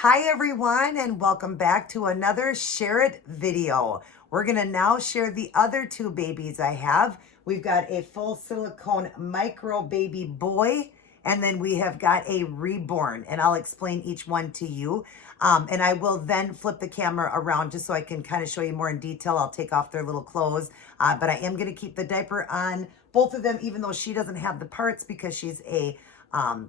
Hi everyone, and welcome back to another Share It video. We're gonna now share the other two babies I have. We've got a full silicone micro baby boy, and then we have got a reborn, and I'll explain each one to you. And I will then flip the camera around just so I can kind of show you more in detail. I'll take off their little clothes, but I am gonna keep the diaper on both of them, even though she doesn't have the parts because she's a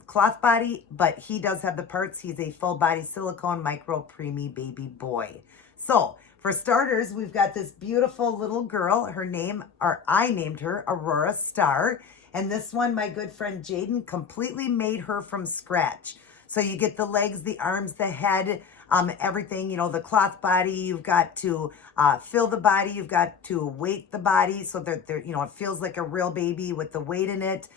cloth body, but he does have the parts. He's a full body silicone micro preemie baby boy. So for starters, we've got this beautiful little girl. Her name, or I named her Aurora Star. And this one, my good friend Jaden completely made her from scratch. So you get the legs, the arms, the head, everything, the cloth body. You've got to fill the body. You've got to weight the body so that it feels like a real baby with the weight in it.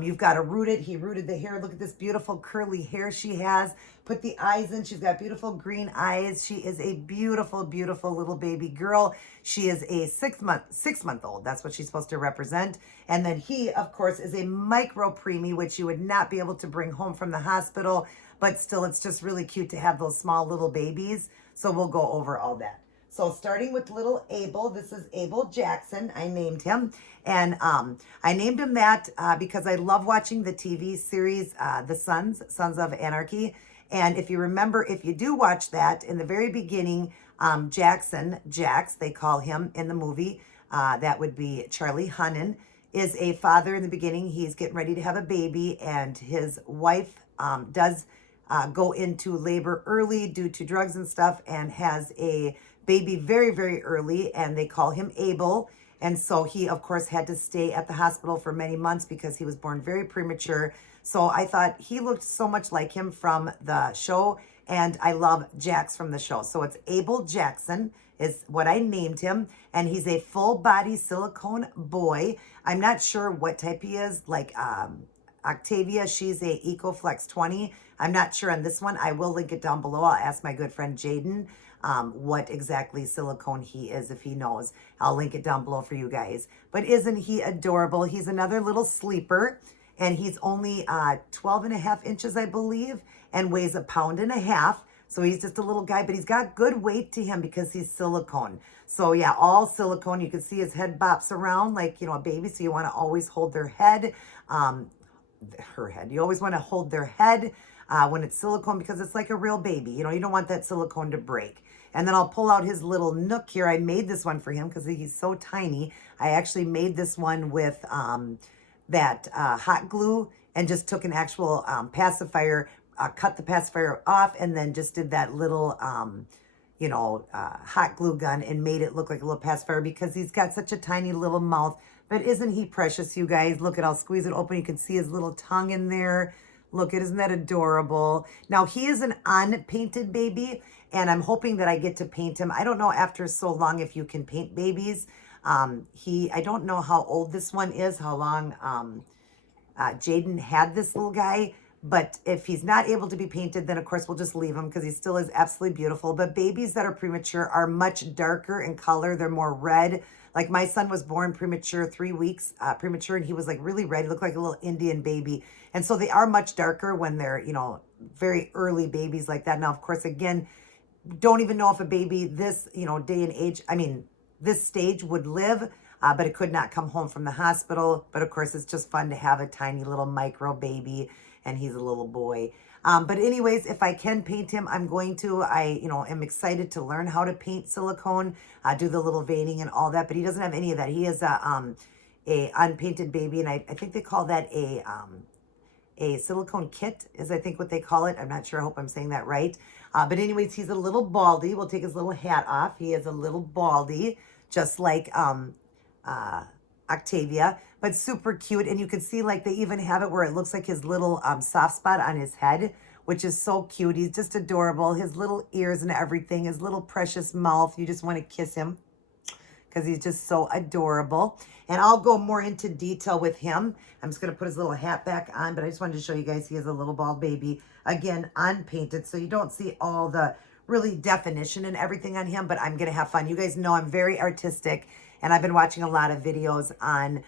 You've got to root it. He rooted the hair. Look at this beautiful curly hair she has. Put the eyes in. She's got beautiful green eyes. She is a beautiful, beautiful little baby girl. She is a 6 month old. That's what she's supposed to represent. And then he, of course, is a micro preemie, which you would not be able to bring home from the hospital. But still, it's just really cute to have those small little babies. So we'll go over all that. So starting with little Abel, this is Bel Jackson. I named him. And I named him that because I love watching the TV series, The Sons of Anarchy. And if you remember, if you do watch that, in the very beginning, Jax, they call him in the movie, that would be Charlie Hunnam, is a father in the beginning. He's getting ready to have a baby, and his wife does go into labor early due to drugs and stuff, and has a baby very, very early, and they call him Abel. And so he, of course, had to stay at the hospital for many months because he was born very premature. So I thought he looked so much like him from the show, and I love Jax from the show. So it's Bel Jackson is what I named him, and he's a full body silicone boy. I'm not sure what type he is, like Octavia, she's a EcoFlex 20. I'm not sure on this one. I will link it down below. I'll ask my good friend Jaden what exactly silicone he is, if he knows. I'll link it down below for you guys. But isn't he adorable? He's another little sleeper, and he's only 12.5 inches, I believe, and weighs 1.5 pounds. So he's just a little guy, but he's got good weight to him because he's silicone. So yeah, all silicone. You can see his head bops around like, a baby. So you want to always hold their head, her head. You always want to hold their head when it's silicone because it's like a real baby. You don't want that silicone to break. And then I'll pull out his little nook here. I made this one for him because he's so tiny. I actually made this one with that hot glue and just took an actual pacifier, cut the pacifier off, and then just did that little, hot glue gun and made it look like a little pacifier because he's got such a tiny little mouth. But isn't he precious, you guys? Look at, I'll squeeze it open. You can see his little tongue in there. Look at, isn't that adorable? Now, he is an unpainted baby, and I'm hoping that I get to paint him. I don't know after so long if you can paint babies. I don't know how old this one is, how long Jaden had this little guy. But if he's not able to be painted, then of course we'll just leave him because he still is absolutely beautiful. But babies that are premature are much darker in color. They're more red. Like my son was born premature, 3 weeks premature, and he was like really red. He looked like a little Indian baby. And so they are much darker when they're, very early babies like that. Now, of course, again, don't even know if a baby this, day and age, this stage would live, but it could not come home from the hospital. But of course, it's just fun to have a tiny little micro baby, and he's a little boy. But anyways, if I can paint him, I'm going to. I am excited to learn how to paint silicone, do the little veining and all that. But he doesn't have any of that. He is a unpainted baby, and I think they call that a silicone kit is I think what they call it. I'm not sure. I hope I'm saying that right. But anyways, he's a little baldy. We'll take his little hat off. He is a little baldy, just like Octavia, but super cute. And you can see like they even have it where it looks like his little soft spot on his head, which is so cute. He's just adorable. His little ears and everything, his little precious mouth. You just want to kiss him because he's just so adorable. And I'll go more into detail with him. I'm just going to put his little hat back on, but I just wanted to show you guys he is a little bald baby. Again, unpainted, so you don't see all the really definition and everything on him, but I'm going to have fun. You guys know I'm very artistic, and I've been watching a lot of videos on,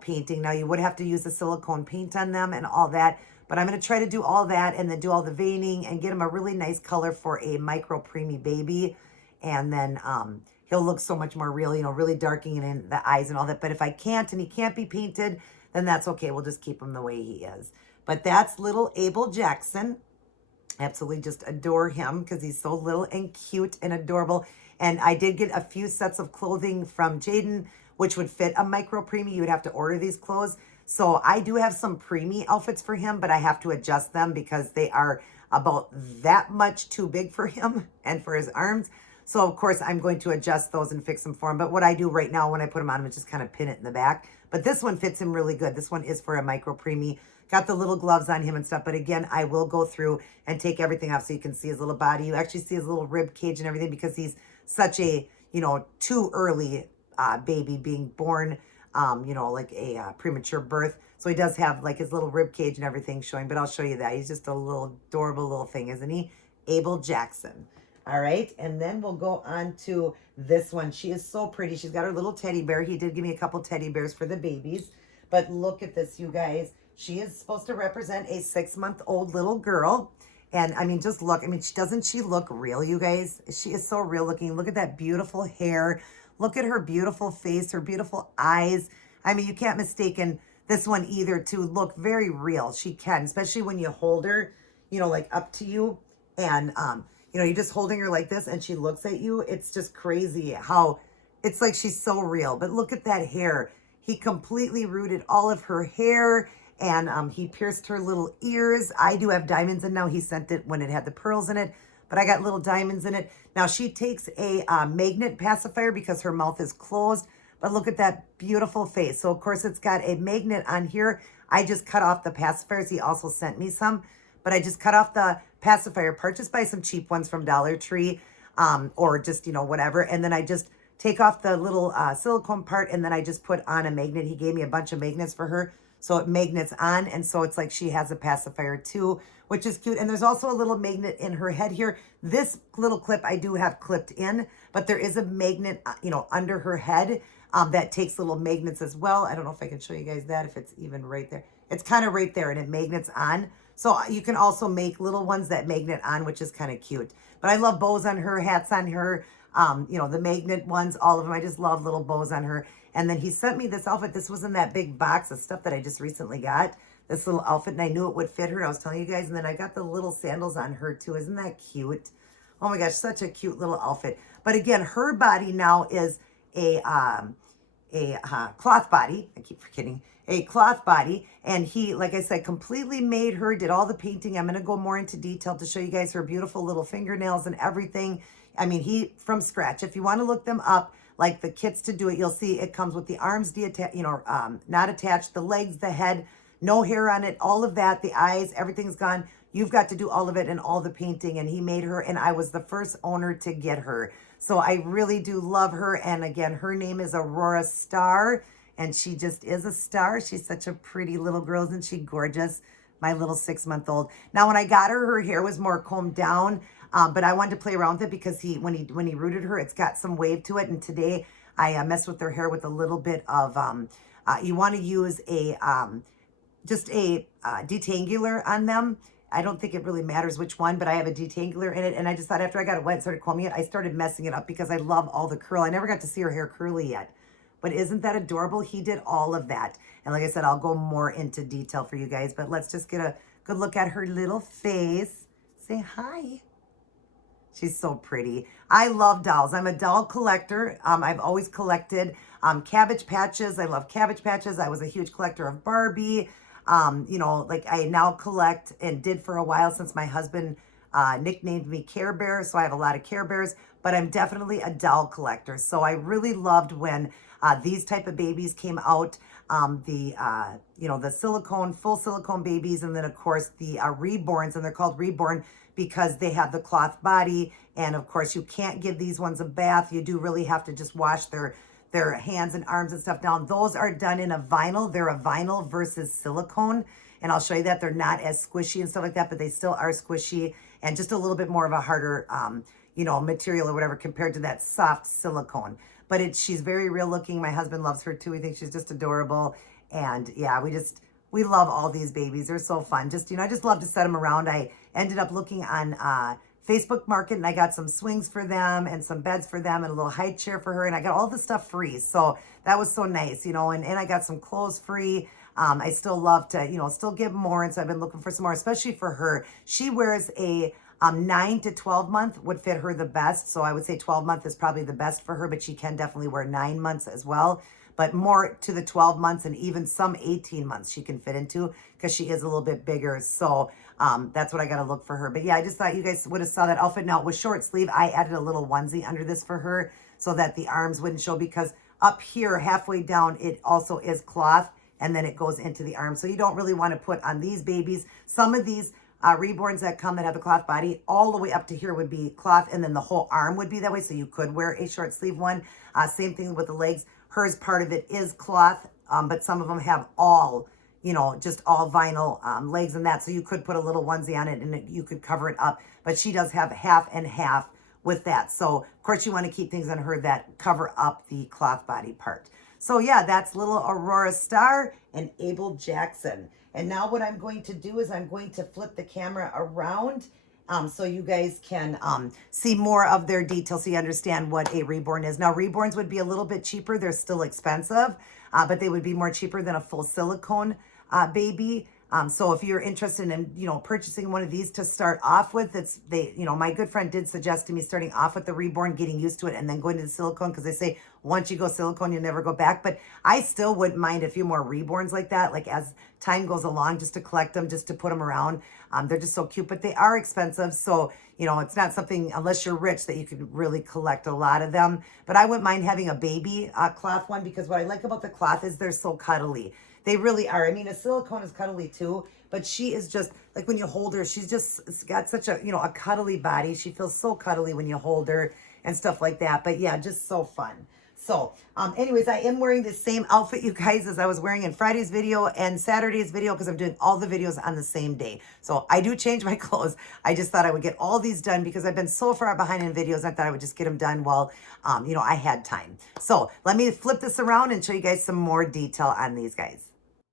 painting. Now, you would have to use the silicone paint on them and all that, But I'm going to try to do all that and then do all the veining and get him a really nice color for a micro preemie baby. And then he'll look so much more real, you know, really darkening in the eyes and all that. But if I can't and he can't be painted, then that's okay. We'll just keep him the way he is. But that's little Bel Jackson. Absolutely just adore him because he's so little and cute and adorable. And I did get a few sets of clothing from Jaden, which would fit a micro preemie. You would have to order these clothes. So I do have some preemie outfits for him, but I have to adjust them because they are about that much too big for him and for his arms. So of course I'm going to adjust those and fix them for him. But what I do right now when I put him on him is just kind of pin it in the back. But this one fits him really good. This one is for a micro preemie. Got the little gloves on him and stuff. But again, I will go through and take everything off so you can see his little body. You actually see his little rib cage and everything because he's such a, you know, too early baby being born, you know, like a premature birth. So he does have like his little rib cage and everything showing, but I'll show you that. He's just a little adorable little thing, isn't he? Bel Jackson. All right. And then we'll go on to this one. She is so pretty. She's got her little teddy bear. He did give me a couple teddy bears for the babies, but look at this, you guys. She is supposed to represent a 6-month-old little girl. And I mean, just look, I mean, doesn't she look real, you guys? She is so real looking. Look at that beautiful hair. Look at her beautiful face, her beautiful eyes. I mean, you can't mistaken this one either to look very real. She can, especially when you hold her, you know, like up to you. And, you know, you're just holding her like this and she looks at you. It's just crazy how it's like she's so real. But look at that hair. He completely rooted all of her hair. And he pierced her little ears. I do have diamonds in now. He sent it when it had the pearls in it, but I got little diamonds in it. Now she takes a magnet pacifier because her mouth is closed, but look at that beautiful face. So of course it's got a magnet on here. I just cut off the pacifiers. He also sent me some, but I just cut off the pacifier part. Just buy some cheap ones from Dollar Tree or just, you know, whatever. And then I just take off the little silicone part and then I just put on a magnet. He gave me a bunch of magnets for her. So it magnets on, and so it's like she has a pacifier too, which is cute. And there's also a little magnet in her head here. This little clip I do have clipped in, but there is a magnet, you know, under her head that takes little magnets as well. I don't know if I can show you guys that, if it's even right there. It's kind of right there, and it magnets on. So you can also make little ones that magnet on, which is kind of cute. But I love bows on her, hats on her, you know, the magnet ones, all of them. I just love little bows on her. And then he sent me this outfit. This was in that big box of stuff that I just recently got. This little outfit, and I knew it would fit her. I was telling you guys. And then I got the little sandals on her too. Isn't that cute? Oh my gosh, such a cute little outfit. But again, her body now is a cloth body. I keep forgetting. A cloth body. And he, like I said, completely made her, did all the painting. I'm going to go more into detail to show you guys her beautiful little fingernails and everything. I mean, he, from scratch. If you want to look them up, like the kits to do it, you'll see it comes with the arms not attached, the legs, the head, no hair on it, all of that, the eyes, everything's gone. You've got to do all of it and all the painting. And he made her, and I was the first owner to get her. So I really do love her. And again, her name is Aurora Star, and she just is a star. She's such a pretty little girl. Isn't she gorgeous? My little 6-month-old. Now, when I got her, her hair was more combed down. But I wanted to play around with it because when he rooted her, it's got some wave to it. And today I messed with her hair with a little bit of, you want to use just a detangler on them. I don't think it really matters which one, but I have a detangler in it. And I just thought after I got it wet and started combing it, I started messing it up because I love all the curl. I never got to see her hair curly yet. But isn't that adorable? He did all of that. And like I said, I'll go more into detail for you guys. But let's just get a good look at her little face. Say hi. She's so pretty. I love dolls. I'm a doll collector. I've always collected Cabbage Patches. I love Cabbage Patches. I was a huge collector of Barbie. You know, like I now collect and did for a while since my husband nicknamed me Care Bear. So I have a lot of Care Bears, but I'm definitely a doll collector. So I really loved when these type of babies came out. You know, the silicone, full silicone babies. And then of course the reborns, and they're called reborn because they have the cloth body. And of course you can't give these ones a bath. You do really have to just wash their hands and arms and stuff down. Those are done in a vinyl. They're a vinyl versus silicone. And I'll show you that they're not as squishy and stuff like that, but they still are squishy and just a little bit more of a harder, you know, material or whatever compared to that soft silicone. But she's very real looking. My husband loves her too. He thinks she's just adorable. And yeah, we love all these babies. They're so fun. Just, I just love to set them around. I ended up looking on Facebook Market, and I got some swings for them and some beds for them and a little high chair for her. And I got all the stuff free. So that was so nice, and I got some clothes free. I still love to, still give more. And so I've been looking for some more, especially for her. She wears a 9 to 12 month would fit her the best. So I would say 12 month is probably the best for her, but she can definitely wear 9 months as well. But more to the 12 months and even some 18 months she can fit into because she is a little bit bigger. So that's what I got to look for her. But yeah, I just thought you guys would have saw that outfit. Now with short sleeve, I added a little onesie under this for her so that the arms wouldn't show, because up here halfway down, it also is cloth, and then it goes into the arm. So you don't really want to put on these babies. Some of these reborns that come that have a cloth body, all the way up to here would be cloth, and then the whole arm would be that way. So you could wear a short sleeve one. Same thing with the legs. Hers, part of it is cloth, but some of them have all, just all vinyl legs and that. So you could put a little onesie on it and you could cover it up. But she does have half and half with that. So of course you want to keep things on her that cover up the cloth body part. So yeah, that's little Aurora Star and Bel Jackson. And now what I'm going to do is I'm going to flip the camera around so you guys can see more of their details so you understand what a reborn is. Now, reborns would be a little bit cheaper. They're still expensive, but they would be more cheaper than a full silicone baby. So if you're interested in, purchasing one of these to start off with, my good friend did suggest to me starting off with the reborn, getting used to it, and then going to the silicone, because they say once you go silicone, you'll never go back. But I still wouldn't mind a few more reborns like that, like as time goes along, just to collect them, just to put them around. They're just so cute, but they are expensive. So, it's not something, unless you're rich, that you could really collect a lot of them. But I wouldn't mind having a baby cloth one, because what I like about the cloth is they're so cuddly. They really are. I mean, a silicone is cuddly too, but she is just, like when you hold her, she's just got such a, a cuddly body. She feels so cuddly when you hold her and stuff like that. But yeah, just so fun. So anyways, I am wearing the same outfit, you guys, as I was wearing in Friday's video and Saturday's video, because I'm doing all the videos on the same day. So I do change my clothes. I just thought I would get all these done because I've been so far behind in videos. I thought I would just get them done while, I had time. So let me flip this around and show you guys some more detail on these guys.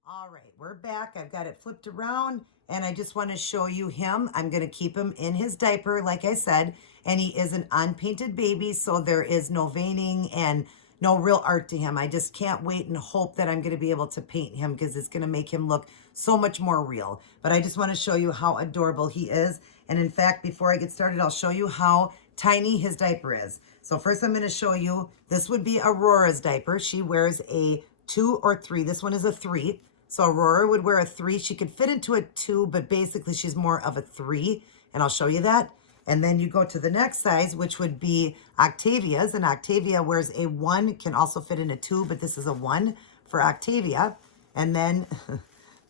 All right, we're back. I've got it flipped around, and I just want to show you him. I'm going to keep him in his diaper, like I said, and he is an unpainted baby, so there is no veining and no real art to him. I just can't wait and hope that I'm going to be able to paint him, because it's going to make him look so much more real. But I just want to show you how adorable he is. And in fact, before I get started, I'll show you how tiny his diaper is. So first I'm going to show you, this would be Aurora's diaper. She wears a 2 or 3. This one is a 3. So Aurora would wear a 3. She could fit into a 2, but basically she's more of a 3. And I'll show you that. And then you go to the next size, which would be Octavia's. And Octavia wears a 1, can also fit in a 2, but this is a 1 for Octavia. And then,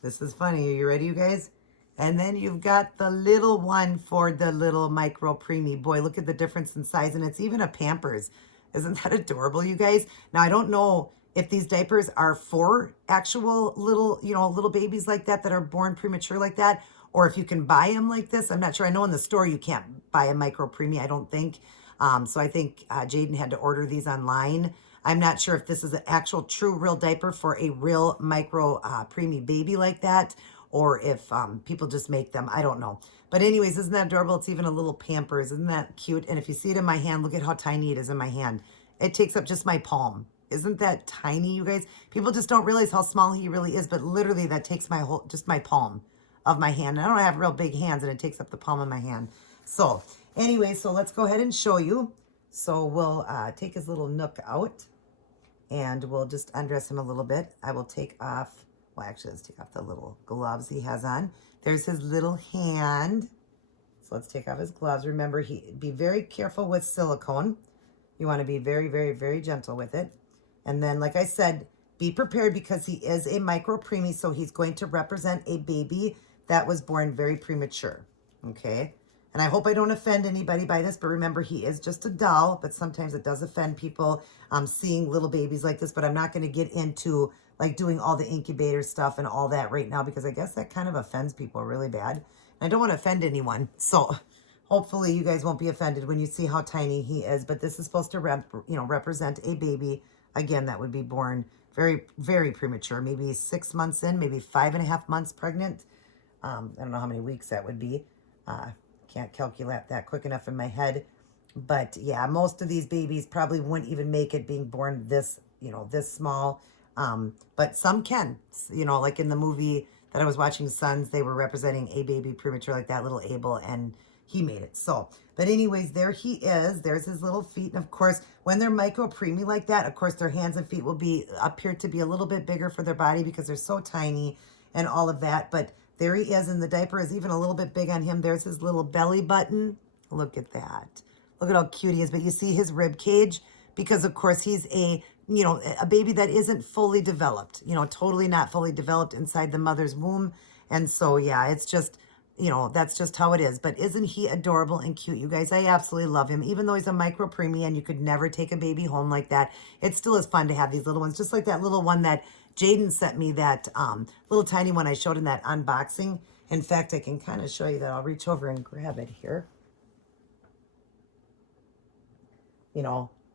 this is funny. Are you ready, you guys? And then you've got the little one for the little micro preemie boy. Look at the difference in size. And it's even a Pampers. Isn't that adorable, you guys? Now, I don't know if these diapers are for actual little, little babies like that are born premature like that, or if you can buy them like this. I'm not sure. I know in the store you can't buy a micro preemie, I don't think. So I think Jaden had to order these online. I'm not sure if this is an actual true real diaper for a real micro preemie baby like that, or if people just make them. I don't know. But anyways, isn't that adorable? It's even a little Pampers. Isn't that cute? And if you see it in my hand, look at how tiny it is in my hand. It takes up just my palm. Isn't that tiny, you guys? People just don't realize how small he really is, but literally that takes just my palm of my hand. And I don't have real big hands, and it takes up the palm of my hand. So anyway, so let's go ahead and show you. So we'll take his little nook out, and we'll just undress him a little bit. I will take off, well, actually, let's take off the little gloves he has on. There's his little hand. So let's take off his gloves. Remember, be very careful with silicone. You want to be very, very, very gentle with it. And then, like I said, be prepared, because he is a micro preemie, so he's going to represent a baby that was born very premature, okay? And I hope I don't offend anybody by this, but remember, he is just a doll, but sometimes it does offend people seeing little babies like this. But I'm not going to get into, like, doing all the incubator stuff and all that right now, because I guess that kind of offends people really bad. And I don't want to offend anyone, so hopefully you guys won't be offended when you see how tiny he is. But this is supposed to represent a baby, again, that would be born very, very premature, maybe 6 months in, maybe 5.5 months pregnant. I don't know how many weeks that would be. Can't calculate that quick enough in my head. But yeah, most of these babies probably wouldn't even make it being born this, this small. But some can, like in the movie that I was watching, Sons, they were representing a baby premature like that, little Abel, and he made it. So, but anyways, there he is. There's his little feet. And of course, when they're micro preemie like that, of course, their hands and feet will appear to be a little bit bigger for their body because they're so tiny and all of that. But there he is, and the diaper is even a little bit big on him. There's his little belly button. Look at that. Look at how cute he is. But you see his rib cage, because of course he's a baby that isn't fully developed, totally not fully developed inside the mother's womb. And so, yeah, it's just, that's just how it is. But isn't he adorable and cute, you guys? I absolutely love him. Even though he's a micro preemie and you could never take a baby home like that, it still is fun to have these little ones, just like that little one that Jaden sent me, that little tiny one I showed in that unboxing. In fact, I can kind of show you that. I'll reach over and grab it here.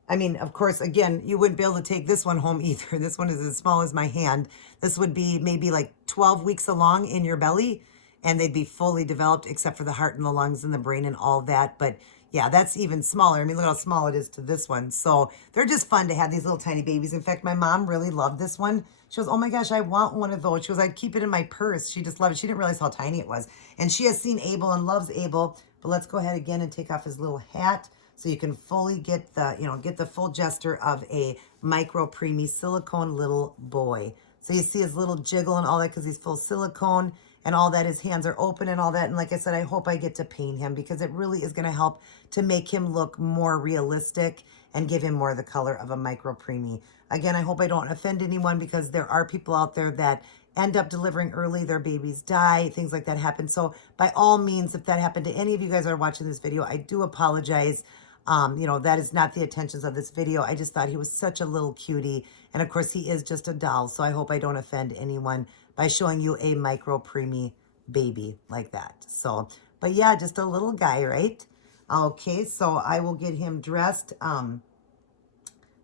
I mean, of course, again, you wouldn't be able to take this one home either. This one is as small as my hand. This would be maybe like 12 weeks along in your belly, and they'd be fully developed except for the heart and the lungs and the brain and all that. But yeah, that's even smaller. I mean, look how small it is to this one. So they're just fun to have, these little tiny babies. In fact, my mom really loved this one. She goes, oh my gosh, I want one of those. She goes, I'd keep it in my purse. She just loved it. She didn't realize how tiny it was. And she has seen Abel and loves Abel. But let's go ahead again and take off his little hat, so you can fully get the full gesture of a micro preemie silicone little boy. So you see his little jiggle and all that because he's full silicone and all that. His hands are open and all that. And like I said, I hope I get to paint him because it really is going to help to make him look more realistic and give him more of the color of a micro preemie. Again, I hope I don't offend anyone because there are people out there that end up delivering early, their babies die, things like that happen. So by all means, if that happened to any of you guys that are watching this video, I do apologize. That is not the intentions of this video. I just thought he was such a little cutie. And of course, he is just a doll. So I hope I don't offend anyone by showing you a micro preemie baby like that. So, but yeah, just a little guy, right? Okay, so I will get him dressed,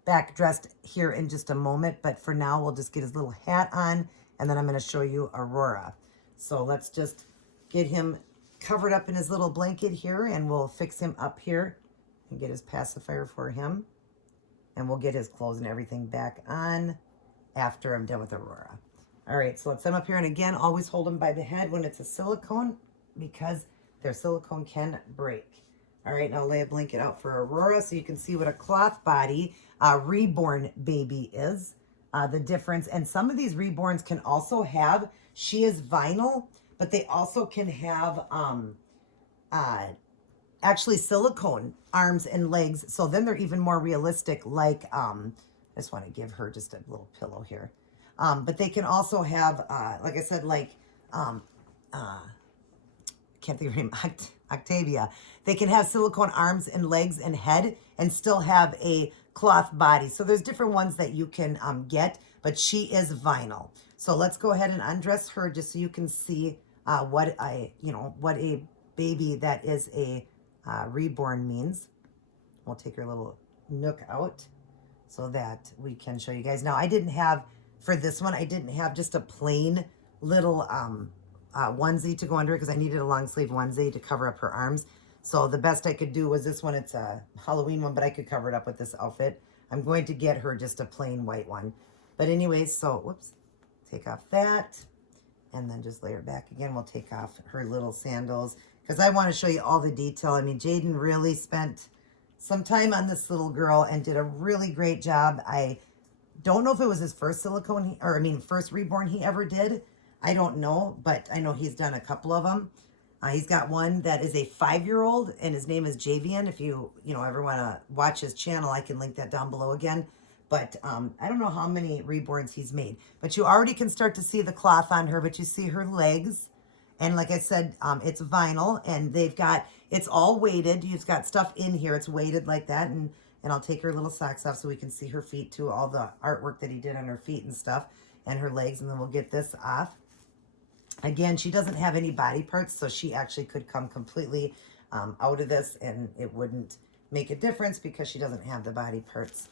back dressed here in just a moment. But for now, we'll just get his little hat on, and then I'm going to show you Aurora. So let's just get him covered up in his little blanket here, and we'll fix him up here and get his pacifier for him. And we'll get his clothes and everything back on after I'm done with Aurora. All right, so let's set him up here. And again, always hold him by the head when it's a silicone because their silicone can break. All right, now lay a blanket out for Aurora so you can see what a cloth body reborn baby is. The difference. And some of these reborns can also have, she is vinyl, but they also can have actually silicone arms and legs. So then they're even more realistic. Like, I just want to give her just a little pillow here. But they can also have, like I said, like, can't think of her name, Octavia. They can have silicone arms and legs and head and still have a cloth body. So there's different ones that you can get, but she is vinyl. So let's go ahead and undress her just so you can see what a baby that is a reborn means. We'll take her little nook out so that we can show you guys. Now, I didn't have, for this one, I didn't have just a plain little onesie to go under it because I needed a long sleeve onesie to cover up her arms. So the best I could do was this one. It's a Halloween one, but I could cover it up with this outfit. I'm going to get her just a plain white one. But anyways, so, whoops, take off that. And then just lay her back again. We'll take off her little sandals because I want to show you all the detail. I mean, Jaden really spent some time on this little girl and did a really great job. I don't know if it was his first silicone, first reborn he ever did. I don't know, but I know he's done a couple of them. He's got one that is a 5-year-old, and his name is Javian. If you ever want to watch his channel, I can link that down below again. But I don't know how many reborns he's made. But you already can start to see the cloth on her, but you see her legs. And like I said, it's vinyl, and it's all weighted. You've got stuff in here. It's weighted like that. And I'll take her little socks off so we can see her feet too, all the artwork that he did on her feet and stuff, and her legs. And then we'll get this off. Again, she doesn't have any body parts, so she actually could come completely out of this, and it wouldn't make a difference because she doesn't have the body parts.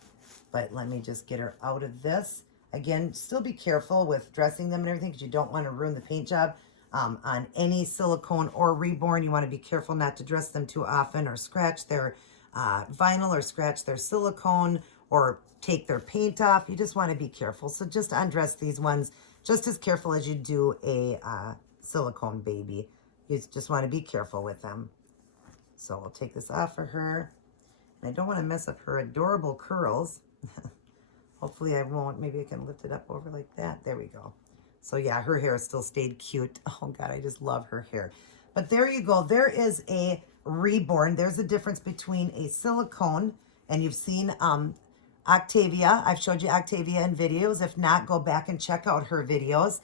But let me just get her out of this. Again, still be careful with dressing them and everything because you don't want to ruin the paint job. On any silicone or reborn, you want to be careful not to dress them too often or scratch their vinyl or scratch their silicone or take their paint off. You just want to be careful. So just undress these ones just as careful as you do a silicone baby. You just want to be careful with them. So we'll take this off for her. And I don't want to mess up her adorable curls. Hopefully I won't. Maybe I can lift it up over like that. There we go. So yeah, her hair still stayed cute. Oh God, I just love her hair. But there you go. There is a reborn. There's a difference between a silicone, and you've seen Octavia. I've showed you Octavia in videos. If not, go back and check out her videos.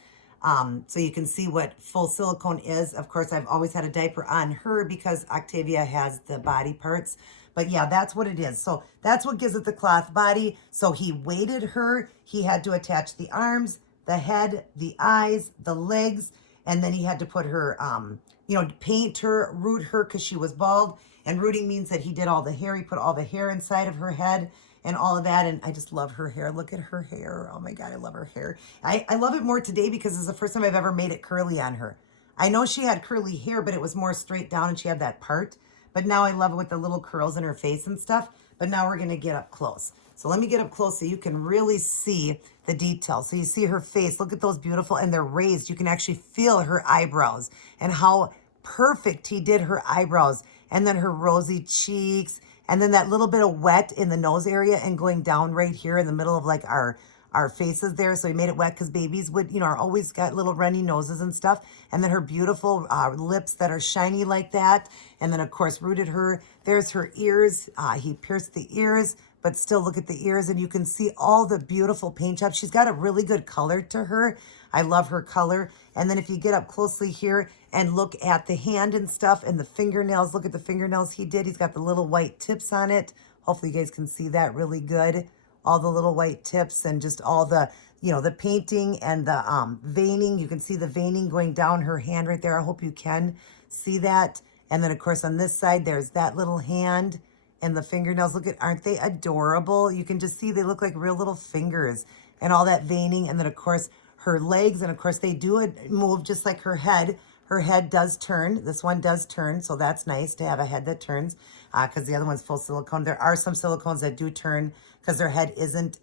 So you can see what full silicone is. Of course, I've always had a diaper on her because Octavia has the body parts. But yeah, that's what it is. So that's what gives it the cloth body. So he weighted her. He had to attach the arms, the head, the eyes, the legs, and then he had to put her, paint her, root her because she was bald. And rooting means that he did all the hair. He put all the hair inside of her head and all of that. And I just love her hair. Look at her hair. Oh my God, I love her hair. I love it more today because it's the first time I've ever made it curly on her. I know she had curly hair, but it was more straight down and she had that part. But now I love it with the little curls in her face and stuff. But now we're going to get up close. So let me get up close so you can really see the details. So you see her face. Look at those beautiful, and they're raised. You can actually feel her eyebrows and how perfect he did her eyebrows. And then her rosy cheeks. And then that little bit of wet in the nose area and going down right here in the middle of like our faces there. So he made it wet because babies would, are always got little runny noses and stuff. And then her beautiful lips that are shiny like that. And then of course rooted her. There's her ears. He pierced the ears, but still look at the ears and you can see all the beautiful paint jobs. She's got a really good color to her. I love her color. And then if you get up closely here and look at the hand and stuff and the fingernails, look at the fingernails he did. He's got the little white tips on it. Hopefully you guys can see that really good. All the little white tips and just all the, the painting and the veining. You can see the veining going down her hand right there. I hope you can see that. And then of course on this side, there's that little hand and the fingernails. Look at, aren't they adorable? You can just see they look like real little fingers and all that veining. And then of course her legs, and of course they do move just like her head. Her head does turn. This one does turn, so that's nice to have a head that turns because the other one's full silicone. There are some silicones that do turn because their head isn't,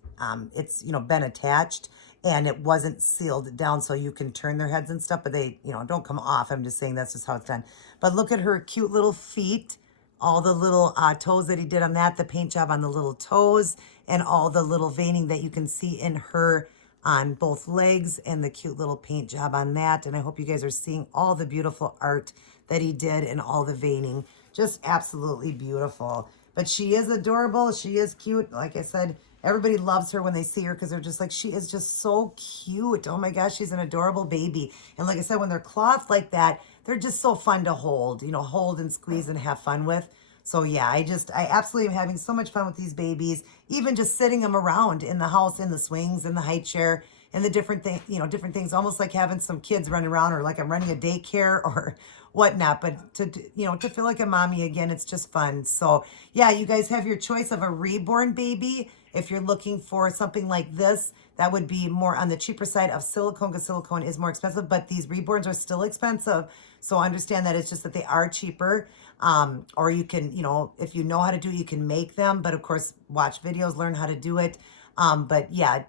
it's, been attached and it wasn't sealed down so you can turn their heads and stuff, but they, don't come off. I'm just saying that's just how it's done. But look at her cute little feet, all the little toes that he did on that, the paint job on the little toes, and all the little veining that you can see in her on both legs and the cute little paint job on that. And I hope you guys are seeing all the beautiful art that he did and all the veining. Just absolutely beautiful. But she is adorable. She is cute. Like I said, everybody loves her when they see her because they're just like, she is just so cute. Oh my gosh, she's an adorable baby. And like I said, when they're cloth like that, they're just so fun to hold, hold and squeeze and have fun with. So yeah, I absolutely am having so much fun with these babies, even just sitting them around in the house, in the swings, in the high chair, and the different things, different things, almost like having some kids running around or like I'm running a daycare or whatnot. But to feel like a mommy again, it's just fun. So yeah, you guys have your choice of a reborn baby. If you're looking for something like this, that would be more on the cheaper side of silicone because silicone is more expensive, but these reborns are still expensive. So understand that it's just that they are cheaper. Or you can, if you know how to do it, you can make them. But of course, watch videos, learn how to do it. But yeah,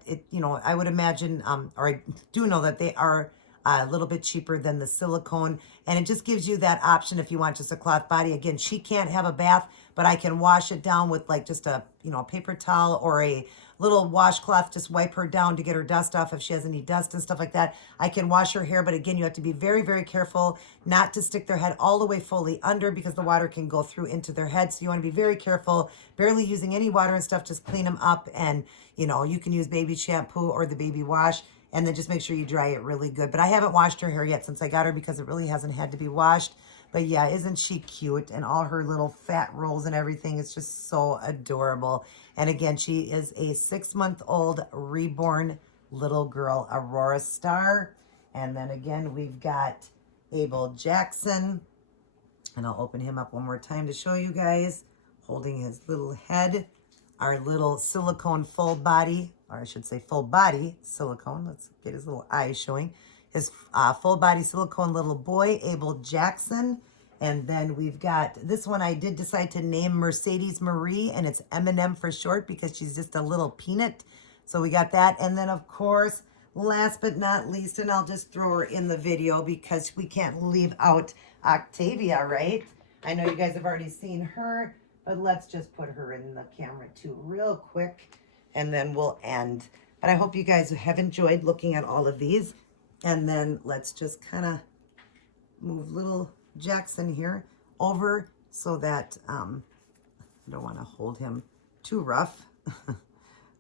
I would imagine, or I do know that they are a little bit cheaper than the silicone. And it just gives you that option if you want just a cloth body. Again, she can't have a bath, but I can wash it down with like just a, paper towel or a little washcloth, just wipe her down to get her dust off if she has any dust and stuff like that. I can wash her hair, but again, you have to be very, very careful not to stick their head all the way fully under because the water can go through into their head. So you want to be very careful, barely using any water and stuff, just clean them up. And, you can use baby shampoo or the baby wash. And then just make sure you dry it really good. But I haven't washed her hair yet since I got her because it really hasn't had to be washed. But yeah, isn't she cute? And all her little fat rolls and everything. It's just so adorable. And again, she is a 6-month-old reborn little girl, Aurora Star. And then again, we've got Bel Jackson. And I'll open him up one more time to show you guys. Holding his little head. Our little silicone full body or I should say full body silicone. Let's get his little eyes showing. His full body silicone little boy, Bel Jackson. And then we've got this one I did decide to name Mercedes Marie, and it's M&M for short because she's just a little peanut. So we got that. And then of course, last but not least, and I'll just throw her in the video because we can't leave out Octavia, right? I know you guys have already seen her, but let's just put her in the camera too real quick, and then we'll end. But I hope you guys have enjoyed looking at all of these. And then let's just kind of move little Jackson here over so that I don't want to hold him too rough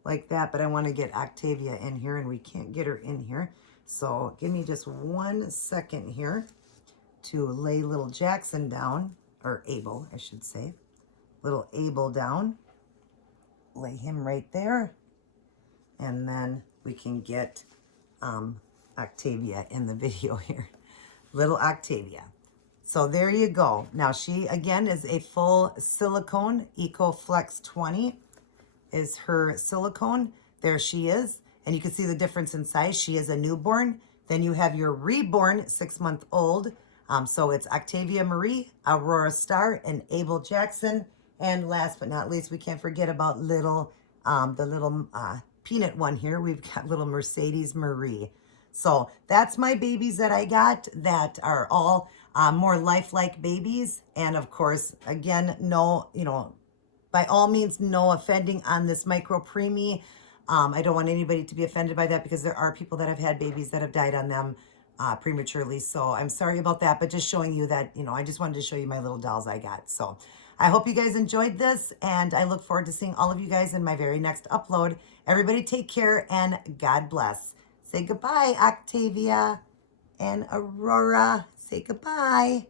like that, but I want to get Octavia in here, and we can't get her in here. So give me just 1 second here to lay little Jackson down, or Abel, I should say. Little Abel down. Lay him right there. And then we can get Octavia in the video here. Little Octavia. So there you go. Now she, again, is a full silicone. EcoFlex 20 is her silicone. There she is. And you can see the difference in size. She is a newborn. Then you have your reborn 6-month-old. So it's Octavia Marie, Aurora Star, and Bel Jackson. And last but not least, we can't forget about little, the little peanut one here. We've got little Mercedes Marie. So that's my babies that I got that are all more lifelike babies. And of course, again, no, by all means, no offending on this micro preemie. I don't want anybody to be offended by that because there are people that have had babies that have died on them prematurely. So I'm sorry about that, but just showing you that, I just wanted to show you my little dolls I got. So I hope you guys enjoyed this, and I look forward to seeing all of you guys in my very next upload. Everybody take care and God bless. Say goodbye, Octavia and Aurora. Say goodbye.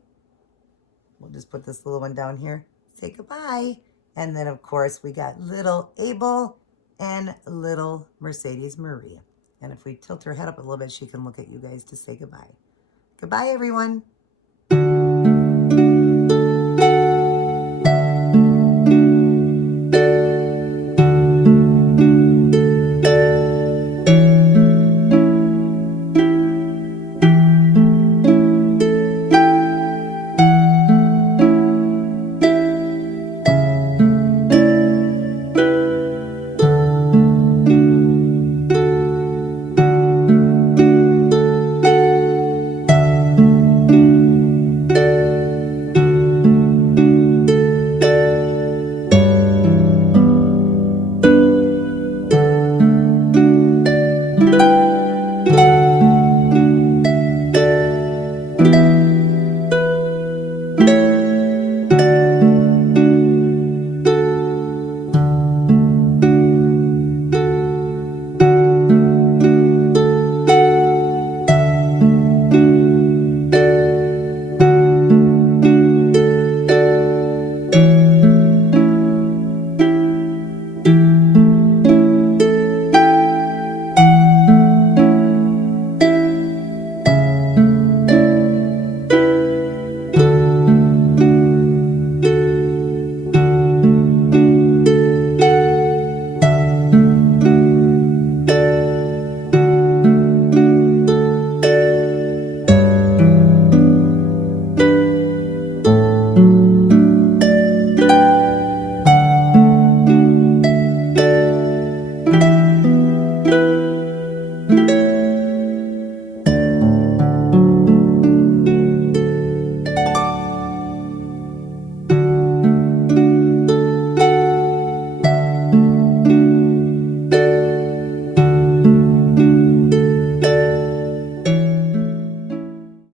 We'll just put this little one down here. Say goodbye. And then, of course, we got little Abel and little Mercedes Marie. And if we tilt her head up a little bit, she can look at you guys to say goodbye. Goodbye, everyone.